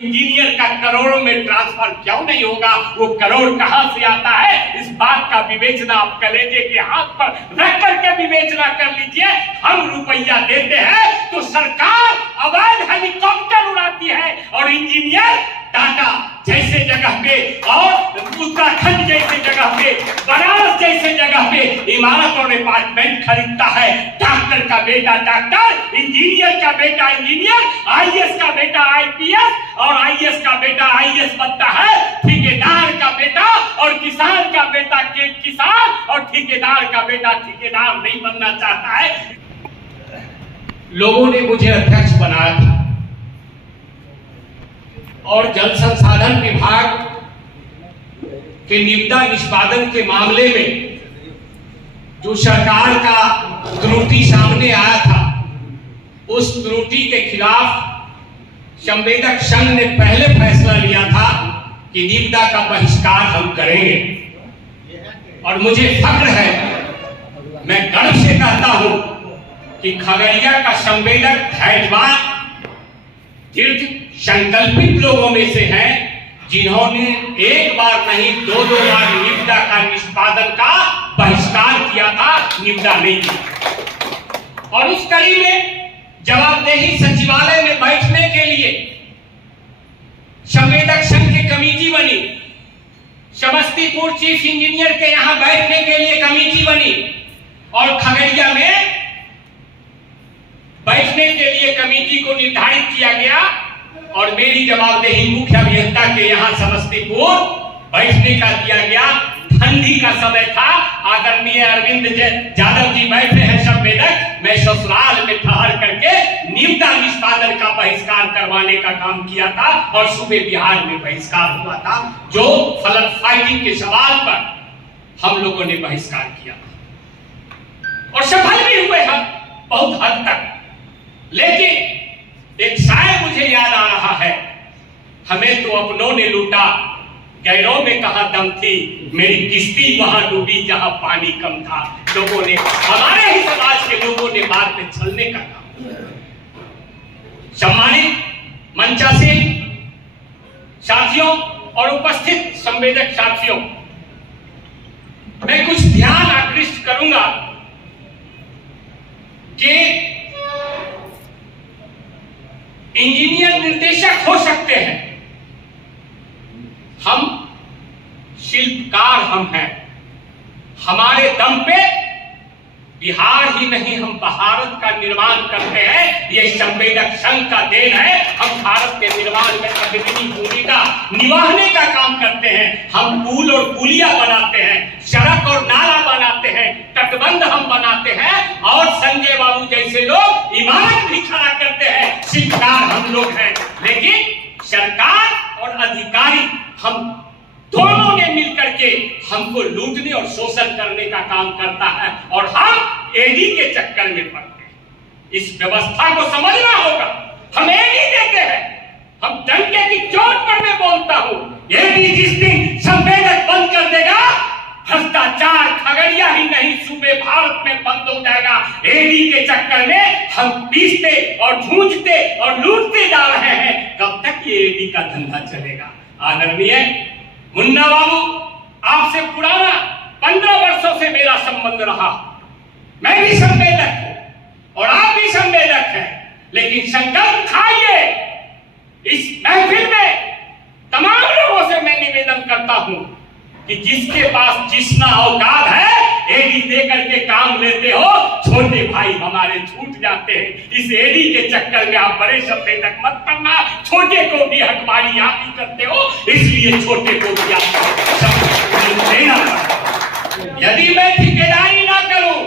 Engineer का करोड़ों में ट्रांसफर क्यों नहीं होगा? वो करोड़ कहां से आता है? इस बात का विवेचना आप कलेजे के हाथ पर रख करके विवेचना कर लीजिए। हम रुपया देते हैं तो सरकार अवैध हेलीकॉप्टर उड़ाती है और इंजीनियर टाटा जैसे जगह पे और उत्तराखंड जैसे जगह पे, बनारस जैसे जगह पे इमारत और अपार्टमेंट खरीदता है। डॉक्टर का बेटा डॉक्टर, इंजीनियर का बेटा इंजीनियर, आईएएस का बेटा आईपीएस और आईएएस का बेटा आईएएस बनता है। ठेकेदार का बेटा और किसान का बेटा किसान और ठेकेदार का बेटा ठेकेदार नहीं बनना चाहता है। लोगों ने मुझे अध्यक्ष बनाया था और जल संसाधन विभाग के निविदा निष्पादन के मामले में जो सरकार का त्रुटि सामने आया था, उस त्रुटि के खिलाफ संवेदक संघ ने पहले फैसला लिया था कि निविदा का बहिष्कार हम करेंगे। और मुझे फक्र है, मैं गर्व से कहता हूं कि खगड़िया का संवेदक धैर्यवान दृढ़ संकल्पित लोगों में से हैं जिन्होंने एक बार नहीं दो बार निविदा का निष्पादन का बहिष्कार किया था, निविदा नहीं किया। और उस कड़ी में जवाबदेही सचिवालय में बैठने के लिए संवेदक संघ की कमेटी बनी, समस्तीपुर चीफ इंजीनियर के यहां बैठने के लिए कमेटी बनी और खगड़िया में बैठने के लिए कमेटी को निर्धारित किया गया और मेरी जवाबदेही मुख्य अभियंता के यहां समस्तीपुर बैठने का दिया गया। ठंडी का समय था, आदरणीय अरविंद यादव जी बैठे हैं संवेदक, मैं ससुराल में ठहर करके निविदा निष्पादन का बहिष्कार करवाने का काम किया था और सुबह बिहार में बहिष्कार हुआ था, जो फ्लड फाइटिंग के सवाल पर हम लोगों ने बहिष्कार किया और सफल भी हुए हम बहुत हद तक। लेकिन एक शायर मुझे याद आ रहा है, हमें तो अपनों ने लूटा, गैरों में कहां दम थी, मेरी किश्ती वहां डूबी जहां पानी कम था। लोगों ने, हमारे ही समाज के लोगों ने बाद में छलने का काम किया। सम्मानित मंचासीन साथियों और उपस्थित संवेदक साथियों, मैं कुछ ध्यान आकृष्ट करूंगा कि इंजीनियर निर्देशक हो सकते हैं, हम शिल्पकार हम हैं। हमारे दम पे बिहार ही नहीं हम भारत का निर्माण करते हैं। ये संवेदक संघ का देन है। हम भारत के निर्माण में अग्रणी भूमिका निभाने का काम करते हैं। हम पुल और पुलिया बनाते हैं, सड़क और नाला बनाते हैं, तटबंध हम बनाते हैं और संजय बाबू जैसे लोग इमारत भी खड़ा करते हैं। शिल्पकार हम लोग हैं। लेकिन सरकार और अधिकारी हम दोनों ने मिलकर के हमको लूटने और शोषण करने का काम करता है और हम एडी के चक्कर में पड़ते हैं। इस व्यवस्था को समझना होगा। हम एडी देते हैं, हम डंके की चोट पर मैं बोलता हूं, एडी जिस दिन संवेदक बंद कर देगा, भ्रष्टाचार खगड़िया ही नहीं सूबे भारत में बंद हो जाएगा। एडी के चक्कर में हम पीसते और भूंजते और लूटते जा रहे हैं। कब तक ये एडी का धंधा चलेगा? आदरणीय मुन्ना बाबू, आपसे पुराना 15 वर्षों से मेरा संबंध रहा। मैं भी संवेदक हूं और आप भी संवेदक हैं, लेकिन संकल्प खाइए। इस महफिल में तमाम लोगों से मैं निवेदन करता हूं कि जिसके पास जितना औकात है, एडी दे करके काम लेते हो, छोटे भाई हमारे छूट जाते हैं। इस एडी के चक्कर में आप बड़े संवेदक मत करना। छोटे को भी हकमारी आप ही करते हो, इसलिए छोटे को भी आप देना पड़ता। यदि मैं ठेकेदारी ना करूं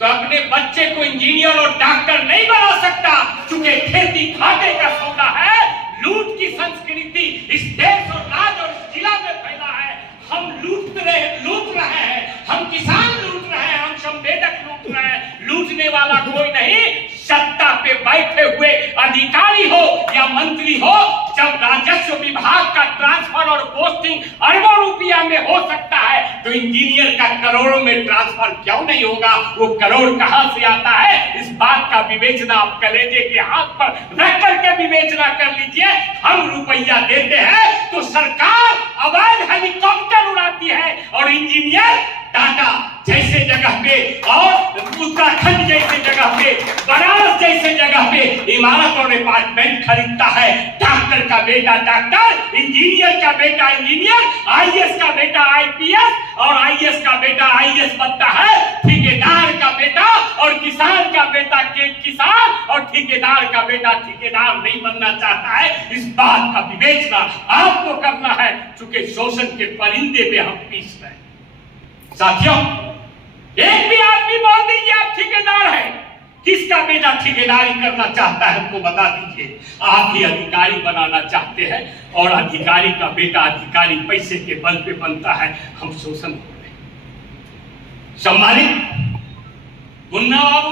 तो अपने बच्चे को इंजीनियर और डॉक्टर नहीं बना सकता, क्योंकि खेती घाटे का सौदा है। लूट की संस्कृति इस देश और राज्य और इस जिला में फैला है। हम लूट रहे हैं, हम किसान लूट रहे हैं, हम संवेदक लूट रहे हैं। लूटने वाला कोई नहीं, सत्ता पे बैठे हुए अधिकारी हो या मंत्री हो। जब राजस्व विभाग का ट्रांसफर और पोस्टिंग अरबों रुपया में हो सकता है, तो इंजीनियर का करोड़ों में ट्रांसफर क्यों नहीं होगा? वो करोड़ कहां से आता है? इस बात का विवेचना आप कलेजे के हाथ पर रख करके विवेचना कर लीजिए। हम रुपया देते हैं तो सरकार अवैध हेलीकॉप्टर उड़ाती है और इंजीनियर टाटा जैसे जगह पे और उत्तराखंड जैसे जगह पे, बनारस जैसे जगह पे इमारत और अपार्टमेंट खरीदता है। डॉक्टर का बेटा डॉक्टर, इंजीनियर का बेटा इंजीनियर, आईएएस का बेटा आईपीएस और आईएएस का बेटा आईएएस बनता है। ठेकेदार का बेटा और किसान का बेटा किसान और ठेकेदार का बेटा ठेकेदार नहीं बनना चाहता है। इस बात का विवेचना आपको करना है, चूंकि शोषण के परिंदे में हम पीस रहे हैं। साथियों, एक भी आदमी बोल दीजिए आप ठेकेदार हैं, किसका बेटा ठेकेदारी करना चाहता है हमको बता दीजिए। आप ही अधिकारी बनाना चाहते हैं और अधिकारी का बेटा अधिकारी पैसे के बल पे बनता है। हम शोषण हो रहे हैं। सम्मानित मुन्ना बाबू,